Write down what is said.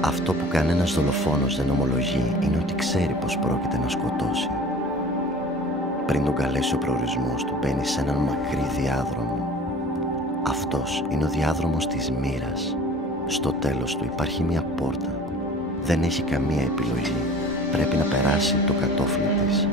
Αυτό που κανένας δολοφόνος δεν ομολογεί είναι ότι ξέρει πως πρόκειται να σκοτώσει. Πριν τον καλέσει ο προορισμός του, μπαίνει σε έναν μακρύ διάδρομο. Αυτός είναι ο διάδρομος της μοίρας. Στο τέλος του υπάρχει μια πόρτα. Δεν έχει καμία επιλογή. Πρέπει να περάσει το κατόφλι της.